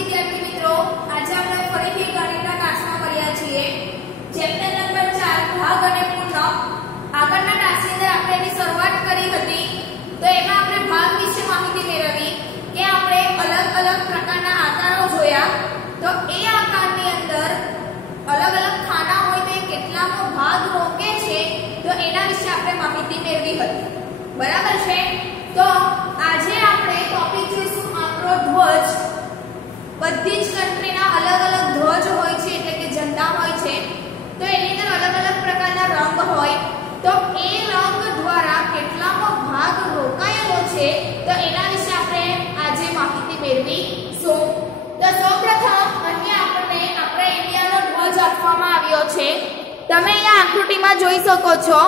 વિદ્યાર્થી મિત્રો, આજે આપણે ફરીથી ગણિતના ક્લાસમાં મળ્યા છીએ. ચેપ્ટર નંબર 4 ભાગ અને પૂર્ણ. આગળના ક્લાસની અંદર આપણે એની શરૂઆત કરી હતી, તો એમાં આપણે ભાગ વિશે માહિતી મેળવી કે આપણે અલગ અલગ પ્રકારના આકારો જોયા. તો એ આકારની અંદર અલગ અલગ ખાના હોય તો કેટલામો ભાગ રોકે છે, તો એના વિશે આપણે માહિતી મેળવી હતી. બરાબર છે? તો આજે આપણે ટોપિક જોઈશું આપણો ધ્વજ. બધી જ કન્ટ્રીના અલગ અલગ ધ્વજ હોય છે, એટલે કે ઝંડા હોય છે. તો એની અંદર અલગ અલગ પ્રકારના રંગ હોય, તો એ રંગ દ્વારા કેટલામો ભાગ રોકાયેલો છે, તો એના વિશે આપણે આજે માહિતી મેળવીશું. તો સૌપ્રથમ અહીંયા આપણને આપણા ઇન્ડિયાનો ધ્વજ આપવામાં આવ્યો છે. તમે અહીંયા આકૃતિમાં જોઈ શકો છો.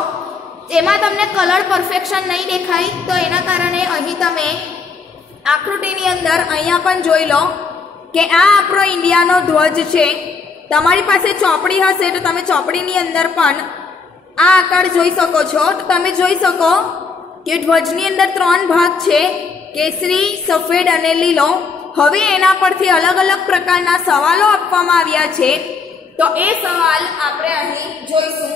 એમાં તમને કલર પરફેક્શન નહીં દેખાય, તો એના કારણે અહીં તમે આકૃતિની અંદર અહીંયા પણ જોઈ લો કે આ આપણો ઇન્ડિયાનો ધ્વજ છે. તમારી પાસે ચોપડી હશે તો તમે ચોપડીની અંદર પણ આ આકાર જોઈ શકો છો. તો તમે જોઈ શકો કે ધ્વજની અંદર 3 ભાગ છે, કેસરી, સફેદ અને લીલો. હવે એના પરથી અલગ અલગ પ્રકારના સવાલો આપવામાં આવ્યા છે, તો એ સવાલ આપણે અહીં જોઈશું.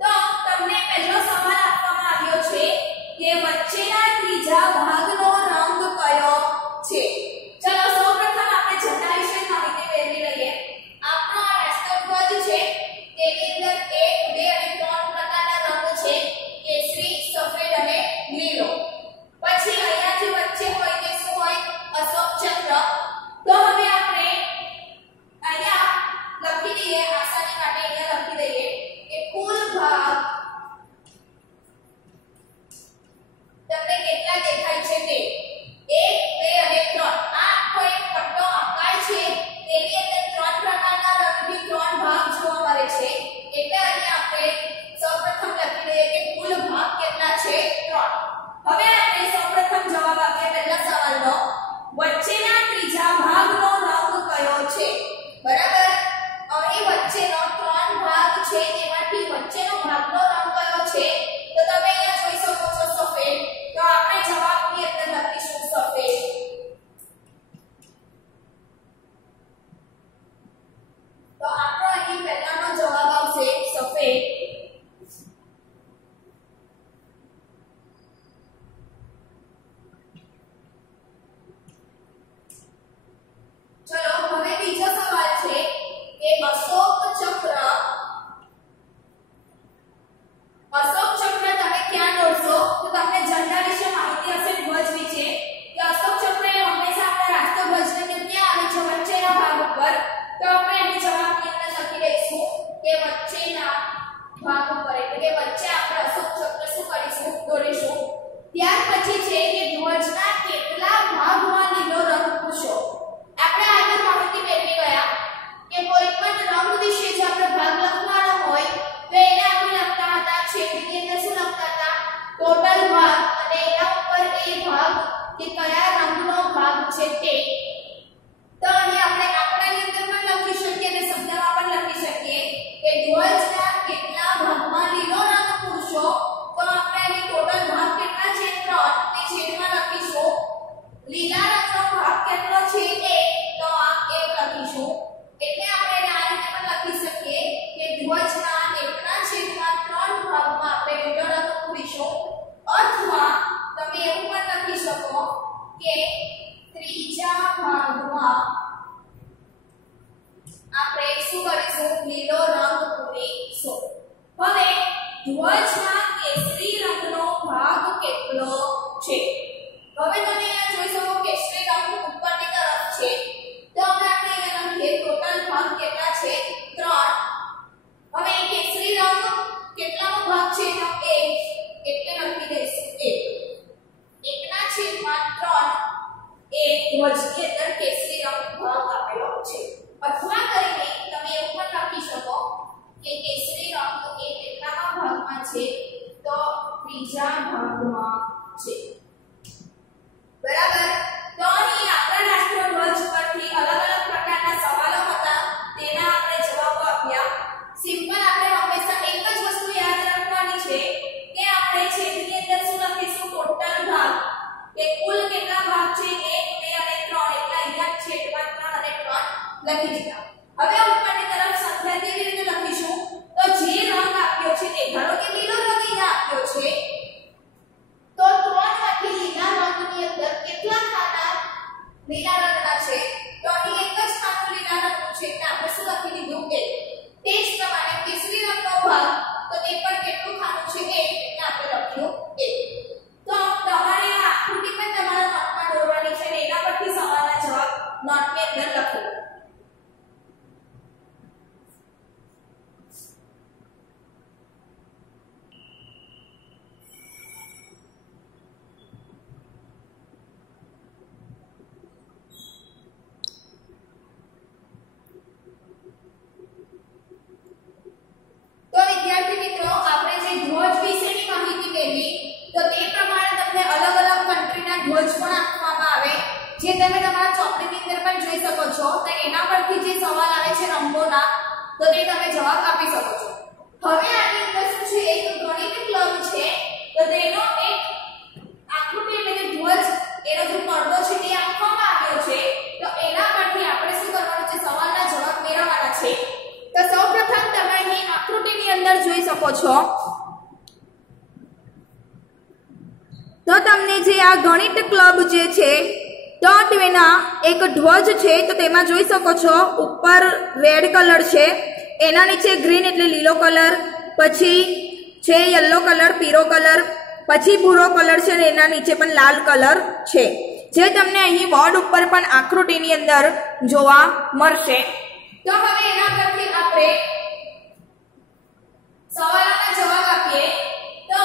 તો તમને પહેલો સવાલ આપવામાં આવ્યો છે કે વચ્ચેના ત્રીજા ભાગનો રંગ કયો છે. ચલો સૌપ્રથમ આપણે ઝંડા વિશે માહિતી મેળવી લઈએ. આપણો આ રાષ્ટ્રધ્વજ છે, તેની અંદર 1, 2 અને 3 પ્રકારના રંગ છે, કેસરી, સફેદ અને લીલો. પછી અહીંયાથી વચ્ચે હોય તે શું હોય? અશોક ચક્ર. તો હવે આપણે અહીંયા લખી દઈએ, આસાની માટે અહીંયા લખી દઈએ કે કુલ ભાગ તમને કેટલા દેખાય છે તે 1, 2 અને 3. આ આખો એક પટ્ટો આકાર છે, તેની અંદર 3 પ્રકારના રંગથી 3 ભાગ જોવા મળે છે. એટલે અહીં આપણે સૌપ્રથમ લખી દઈએ કે કુલ ભાગ કેટલા છે? 3. હવે આપણે સૌપ્રથમ જવાબ આપીએ પહેલા સવાલનો. વચ્ચેના ત્રીજા ભાગનો રંગ કયો છે? બરાબર. અહીં વચ્ચેનો 3 ભાગ છે, તેમાંથી વચ્ચેનો ભાગનો રંગ કયો છે? તો તમે અહીંયા જોઈ શકો છો સફેદ. તો આપણે જવાબની અંદર લખીશું સફેદ. તો આપણો અહીં પહેલાનો જવાબ આવશે સફેદ. ચલો હવે બીજો સવાલ છે કે અશોક ચક્ર. અશોક ચક્ર તમે ક્યાં દોરશો? તો તમને ઝંડા વિશે માહિતી હશે, ધ્વજ વિશે, કે અશોક ચક્ર એ હંમેશા આપણા રાષ્ટ્રધ્વજની અંદર ક્યાં આવે છે? વચ્ચેના ભાગ ઉપર. તો આપણે અહીં જવાબની અંદર લખી દઈશું કે વચ્ચેના ભાગ ઉપર, એટલે કે વચ્ચે આપણે અશોક ચક્ર શું કરીશું? દોરીશું. ત્યાર પછી છે કે ધ્વજના કેટલા ભાગમાં લીલો રંગ પૂછો. આપણે આગળ માહિતી મેળવી ગયા કે કોઈ પણ રંગ વિશે જો આપણે ભાગ લખવાનો હોય તો એને આપણે લખતા હતા છેદની અંદર શું લખતા હતા? ટોટલ ભાગ, અને એના ઉપર એ ભાગ કે કયા રંગનો ભાગ છે તે. તો અહીં આપણે આંકડાની અંદર પણ લખી શકીએ અને શબ્દમાં પણ લખી શકીએ કે ધ્વજના કેટલા ભાગમાં લીલો રંગ પૂછો. તો આપણે અહીં ટોટલ ભાગ કેટલા છે? 3. તે છેદમાં લખીશું. લીલા રંગનો ભાગ કેટલો છે? 1. તો આ 1 લખીશું. એટલે આપણે આ રીતે પણ લખી શકીએ કે ધ્વજના 1/3 ભાગમાં આપણે લીલો રંગ પૂરીશું. અથવા તમે એવું પણ લખી શકો કે ત્રીજા ભાગમાં આપણે શું કરીશું? લીલો રંગ પૂરીશું. હવે ધ્વજના કેસરી રંગનો ભાગ કેટલો છે? હવે તમે અહીંયા જોઈ શકો કેસરી રંગ ઉપરની તરફ છે. તો હવે આપણે અહીંયા લખીએ ટોટલ ભાગ કેટલા છે? 3. હવે કેસરી રંગ કેટલામો ભાગ છે? તો 1. એટલે લખી દઈશું 1. 1/3 એ ધ્વજની અંદર કેસરી રંગ ભાગ આપેલો છે. અથવા કરીને તમે એવું પણ લખી શકો કે કેસરી રંગ એ કેટલામા ભાગમાં છે? ના, તો તે તમે જવાબ આપી શકો છો. હવે આની અંદર શું છે, એક ગણિત ક્લબ છે, તો તેનો એક આકૃતિ એટલે કે ધ્વજ, એનો જે પડદો છે તે આપવામાં આવ્યો છે. તો એના પરથી આપણે શું કરવાનું છે, સવાલના જવાબ મેળવવાના છે. તો સૌપ્રથમ તમે અહીં આકૃતિની અંદર જોઈ શકો છો, તો તમને જે આ ગણિત ક્લબ જે છે, તો તેના એક ધ્વજ છે, તો તેમાં જોઈ શકો છો ઉપર રેડ કલર છે, એના નીચે ગ્રીન એટલે લીલો કલર, પછી છે યલો કલર, પીળો કલર, પછી ભૂરો કલર છે, અને એના નીચે પણ લાલ કલર છે, જે તમને અહીં બોર્ડ ઉપર પણ આકૃતિની અંદર જોવા મળશે. તો હવે એના પરથી આપણે સવાલના જવાબ આપીએ. તો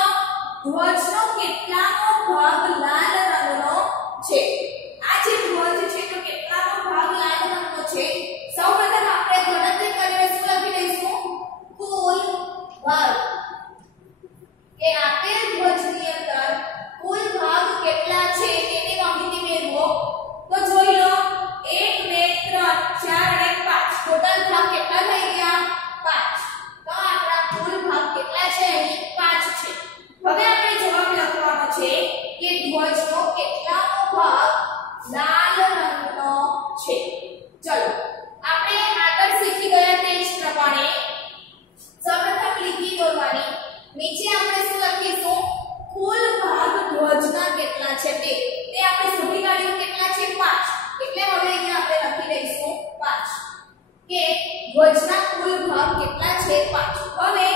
ધ્વજનો કેટલામો ભાગ લાલ રંગનો છે? આ જે ધ્વજ છે તો કેટલામો ભાગ લાલ રંગનો છે? સૌપ્રથમ આપણે ગણતરી કરીને શું લખી દઈશું? કુલ ભાગ. કે આપેલ ધ્વજની અંદર કુલ ભાગ કેટલા છે તેની માહિતી મેળવો. તો જોઈ લો 1 2 3 4 અને 5 ટોટલ ભાગ કેટલા થઈ ગયા? 5. તો આપણા કુલ ભાગ કેટલા છે? અહીં 5 છે. હવે આપણે જવાબ લખવાનો છે કે ધ્વજનો કેટલામો ભાગ લાલ રંગનો છે. ચલો આપણે આગળ શીખી ગયા તે જ પ્રમાણે સૌપ્રથમ લીટી દોરવાની, નીચે આપણે શું લખીશું? કુલ ભાગ ધ્વજના કેટલા છે તે આપણે શોધી કાઢ્યું. કેટલા છે? 5. એટલે હવે અહીંયા આપણે લખી દઈશું 5 કે ધ્વજના કુલ ભાગ કેટલા છે? 5. હવે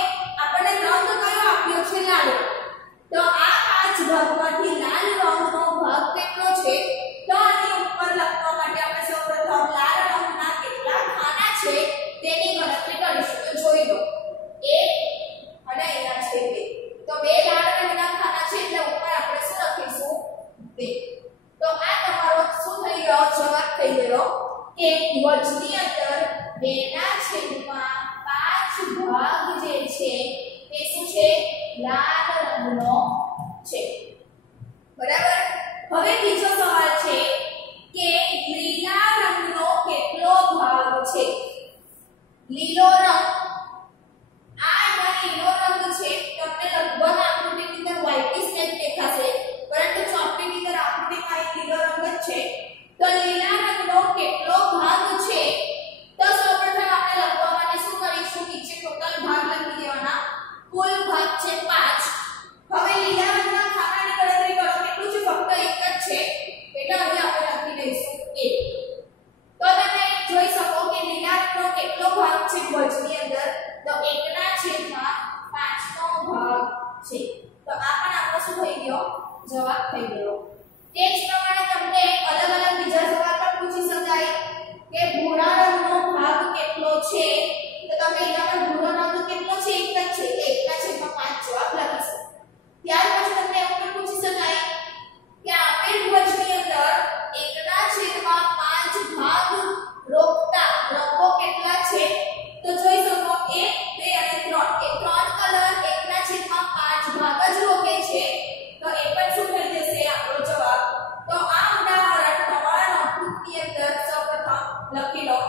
આપણને રંગ કયો આપ્યો છે? લાલ. તો આ 5 ભાગમાંથી લાલ રંગનો ભાગ કેટલો છે? તો આની ઉપર લખવા માટે આપણે સૌપ્રથમ લાલ રંગના કેટલા ખાના છે તેની ગણતરી કરીશું. તો જોઈ લો 1 અને અહીંયા છે 2. તો 2 લાલ રંગના ખાના છે એટલે ઉપર આપણે શું લખીશું? 2. તો આ તમારો શું થઈ ગયો? જવાબ થઈ ગયો કે ધ્વજની અંદર 2/5 ભાગ જે છે તે શું છે? લાલ રંગનો છે. બરાબર. હવે બીજો સવાલ છે કે લીલા રંગનો કેટલો ભાગ છે? લીલો રંગ, આ લીલો રંગ છે, તમને લગભગ આકૃતિની અંદર વ્હાઇટિશ ને દેખાશે, પરંતુ ચોપડીની અંદર આકૃતિમાં એક લીલો રંગ જ છે. તો લીલા રંગનો કેટલો ભાગ છે? તો સૌપ્રથમ આપણે લખવા માટે શું કરીશું? નીચે ટોટલ ભાગ લખી દેવાના. કુલ ભાગ છે 5. હવે લીલા રંગના ખાનાની ગણતરી કરો. કેટલું છે? ફક્ત એક જ છે, એટલે હવે આપણે લખી દઈશું 1. તો તમે જોઈ શકો કે લીલા રંગનો કેટલો ભાગ છે ધ્વજની અંદર? તો 1/5 નો ભાગ છે. તો આ પણ આપણો શું થઈ ગયો? જવાબ થઈ ગયો. તે જ પ્રમાણે તમને અલગ અલગ બીજા સવાલ પણ પૂછી શકાય કે ભૂરા રંગનો ભાગ કેટલો છે? તો તમે અહીંયા પણ ભૂરો રંગ કેટલો છે? એક જ છે, એટલે 1/5 જવાબ લખીશું. ત્યાર પછી તમને એવું પણ પૂછી શકાય કે આપેલ ધ્વજની અંદર 1/5 ભાગ રોકતા રંગો કેટલા છે? તો જોઈ શકો 1 2 અને 3. એ 3 કલર 1/5 ભાગ જ રોકે છે. તો એ પણ શું થઈ જશે? આપણો જવાબ. તો આ ઉદાહરણ તમારા નોટબુકની અંદર સૌપ્રથમ લખી લો.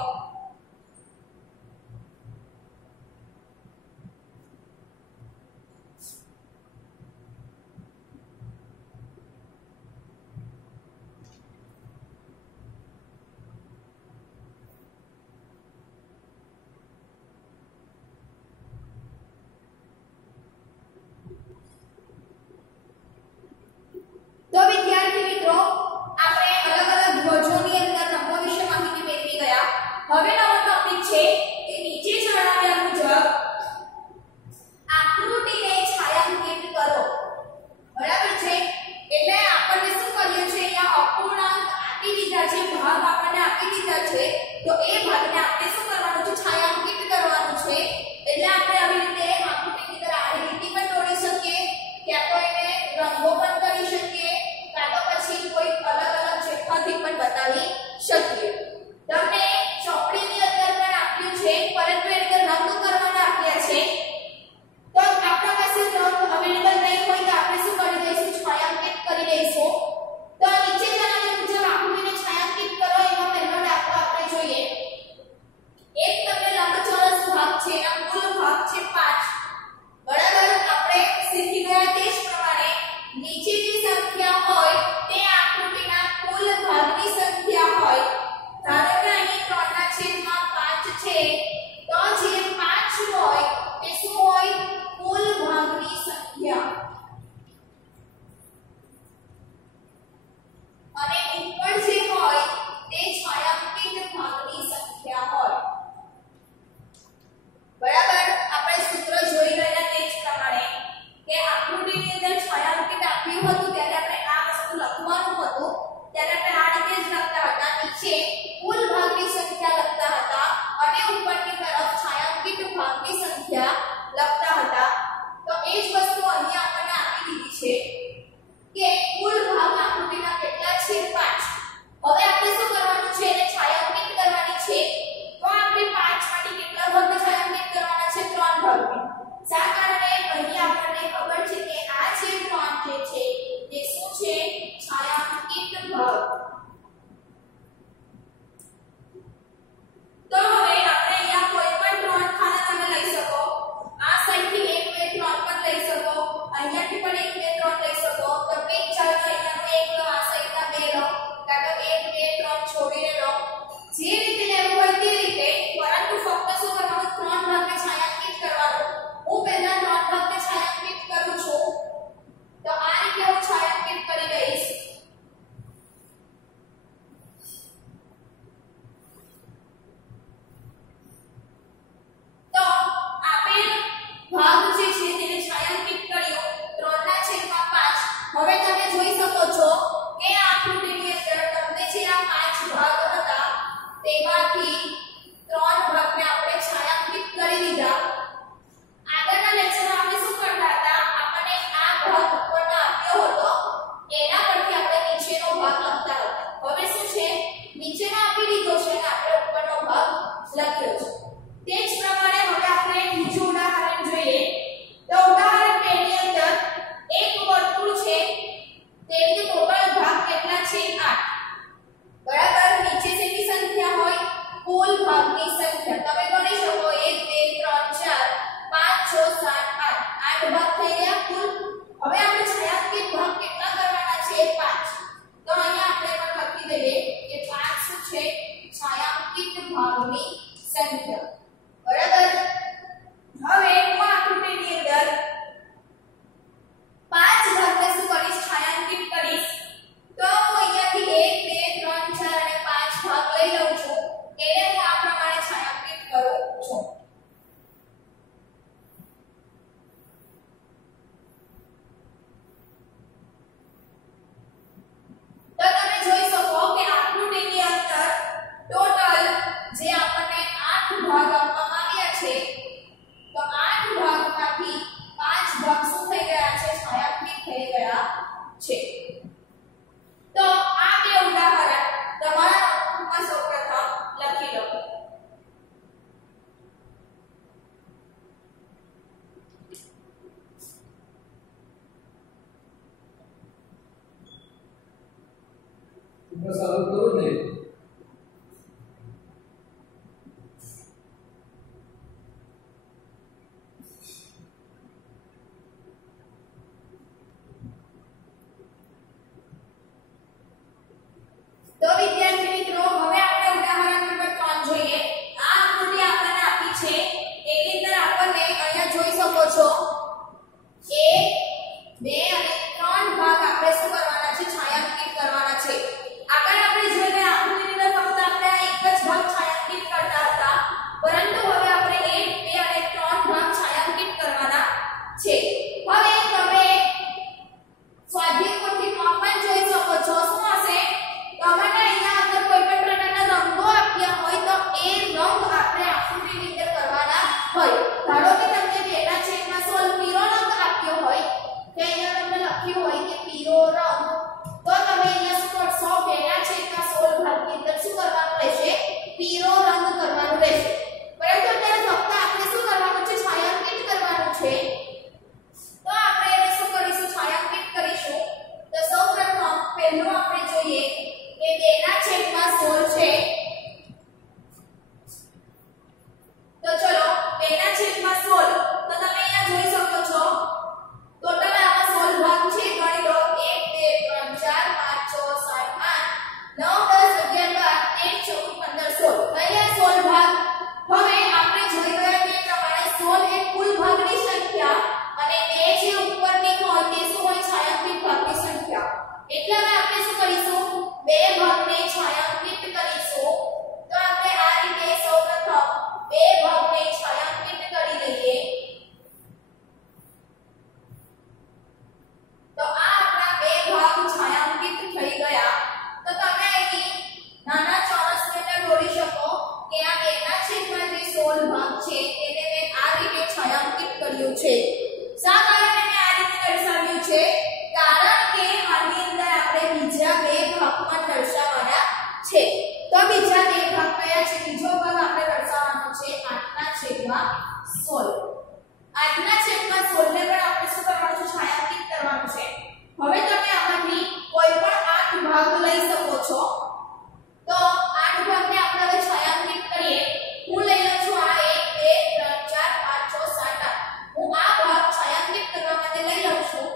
સરળ કરું ને તો વિદ્યાર્થી મિત્રો હવે આપણે ઉદાહરણ નંબર 3 જોઈએ. આ આકૃતિ આપણને આપી છે. એની અંદર આપણને અહીંયા જોઈ શકો છો 1 2 અને 3 ભાગ આપણે શું કરવાના છે? છાयांकित કરવાના છે. આગળ આપણે જોઈને આકૃતિની અંદર ફક્ત આપણે આ એક જ ભાગ છાयांकित કરતા હતા, પરંતુ હવે આપણે 1 2 અને 3 ભાગ છાयांकित કરવાના છે. હવે તમે સ્વાધ્યાય પરથી પણ જોઈ શકો છો શું હશે? તમને અહીંયા અંદર કોઈ પણ પ્રકારના રંગો આપ્યા હોય તો એ રંગ આપણે આકૃતિની અંદર કરવાના હોય. ધારો કે તમને 2/16 પીળો રંગ આપ્યો હોય તો અહીંયા તમને લખ્યું હોય કે પીળો રંગ, તો તમે અહીંયા શું કરશો? 2/16 ભાગની અંદર શું કરવાનું રહેશે? પીળો રંગ કરવાનું રહેશે. પરંતુ અત્યારે ફક્ત આપણે શું કરવાનું છે? છાयांकित કરવાનું છે. તો આપણે એને શું કરીશું? છાयांकित કરીશું. તો સૌપ્રથમ પહેલું આપણે જોઈએ કે 2/16 છે. તો ચલો 2/16 તો તમે અહીંયા જોઈ શકો છો ટોટલ આમાં 16 ભાગ છે. ગણી લો 1 2 3 4 5 6 7 8 9 10 11 12 13 14 15 16. અહીંયા 16 ભાગ. હવે આપણે જોઈ ગયા તે પ્રમાણે 16 એ કુલ ભાગની સંખ્યા અને 2 જે ઉપરની હોય તે શું હોય? છાयांकित ભાગની સંખ્યા. એટલે હવે આપણે શું કરીશું? 2 ભાગને છાयांकित કરીશું. તો આપણે આ રીતે સૌપ્રથમ 2 ભાગને છાयांकित કરી લઈએ. તો આ આપણા 2 ભાગ છાयांकित થઈ ગયા. તો તમે અહીં નાના ચોરસની અંદર દોરી શકો કે આ 2/16 ભાગ છે એને મેં આ રીતે છાयांकित કર્યું છે. શા કારણે મેં આ રીતે દર્શાવ્યું છે? કારણ કે આની અંદર આપણે બીજા 2 ભાગ પણ દર્શાવવાના છે. તો બીજા 2 ભાગ કયા છે? બીજો ભાગ આપણે દર્શાવવાનો છે 8/16. 8/16 ને પણ આપણે શું કરવાનું છે? છાयांकित કરવાનું છે. હવે તમે આમાંથી કોઈ પણ 8 ભાગ લઈ શકો છો. તો 8 ભાગને આપણે હવે છાयांकित કરીએ. હું લઈ લઉં છું આ 1 2 3 4 5 6 7 8. હું આ ભાગ છાयांकित કરવા માટે લઈ લઉં છું.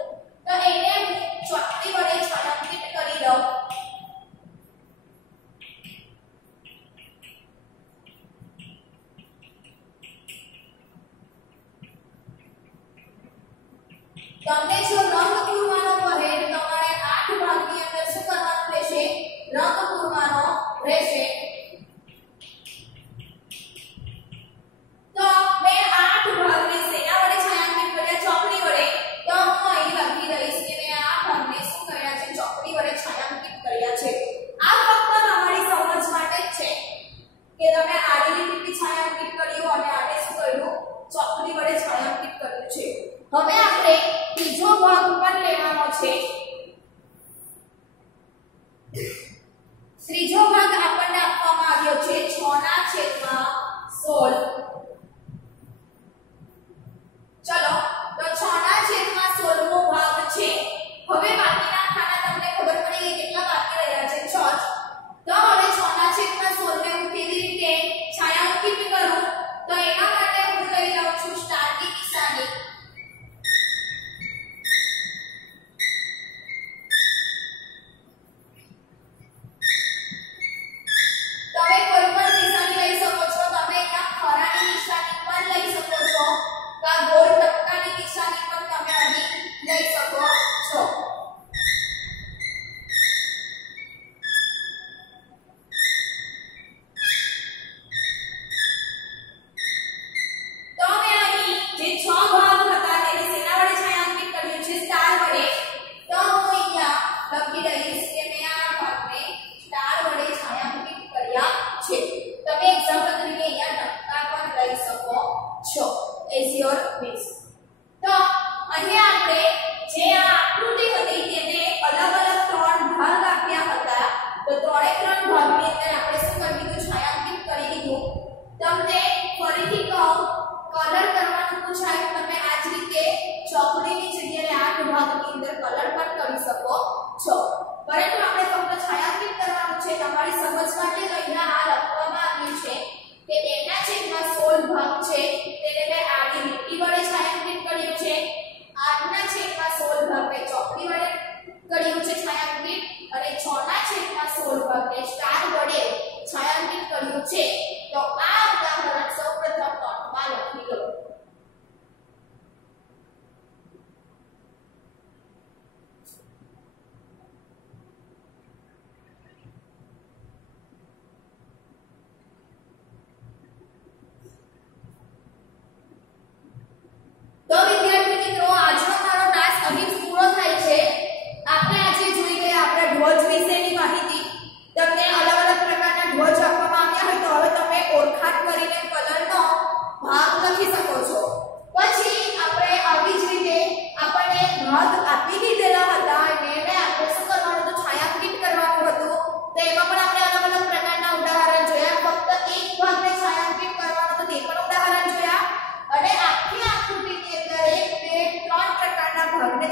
તો એને હું ચોકડી વડે છાयांकित કરી દઉં. તમને જો રંગ પૂરવાનો કહે તો તમારે 8 ભાગની અંદર શું કરવાનું રહેશે? રંગ પૂરવાનો રહેશે. તો મેં 8 ભાગને શેના વડે છાयांकित કર્યા? ચોકડી વડે. તો હું અહીં લખી દઈશ કે મેં આ ભાગને શું કર્યા છે? ચોકડી વડે છાयांकित કર્યા છે. આ ફક્ત તમારી સમજ માટે જ છે કે તમે આડી રીતે છાयांकित કર્યું અને આને શું કર્યું? ચોકડી વડે છાयांकित કર્યું છે. હવે આપણે ત્રીજો ભાગ પણ લેવાનો છે. ત્રીજો ભાગ આપણને આપવામાં આવ્યો છે 6/16. ચલો તો 6/16 નો ભાગ છે. હવે બાકીના ખાના તમને ખબર પડી ગઈ કેટલા બાકી રહ્યા છે? 6 જ. તો હવે 6/16 ને હું કેવી રીતે છાयांकित કરું? તો એના માટે હું લઈ લઉં છું સ્ટારની નિશાની. તમે કોઈ પણ નિશાની લઈ શકો છો. તમે અહીંયા ખરાની નિશાની પણ લઈ શકો છો. કા ગોળ ટપકાની નિશાની પણ તમે અહીં લઈ શકો છો. તો મેં અહીં જે 6 ભાગ હતા તેને શેના વડે છાयांकित કર્યું છે? સ્ટાર વડે. તો હું અહીંયા લખી દઈશ કે મેં આ ભાગને સ્ટાર વડે છાयांकित કર્યા છે. તમે એક્ઝામ્પલ તરીકે અહીંયા ટપકા પણ લઈ શકો છો. એઝ યોર વિશ. તો અહીં આપણે જે આ આકૃતિ હતી તેને અલગ અલગ 3 ભાગ આપ્યા હતા. તો 3 ભાગની અંદર આપણે શું કરી દીધું? છાयांकित કરી દીધું. તમને ફરીથી કહું, કલર કરવાનું પૂછાય તમે આ જ રીતે ચોકડીની જગ્યાએ 8 ભાગની અંદર કલર પણ કરી શકો છો. પરંતુ આપણે ફક્ત છાयांकित કરવા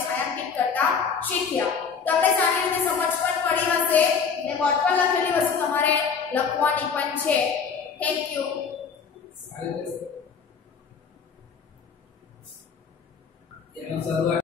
છાयांકિત કરતા શીખ્યા. તમને સારી રીતે સમજ પણ પડી હશે ને બોર્ડ પર લખેલી વસ્તુ તમારે લખવાની પણ છે. Thank you. એનો શરૂઆત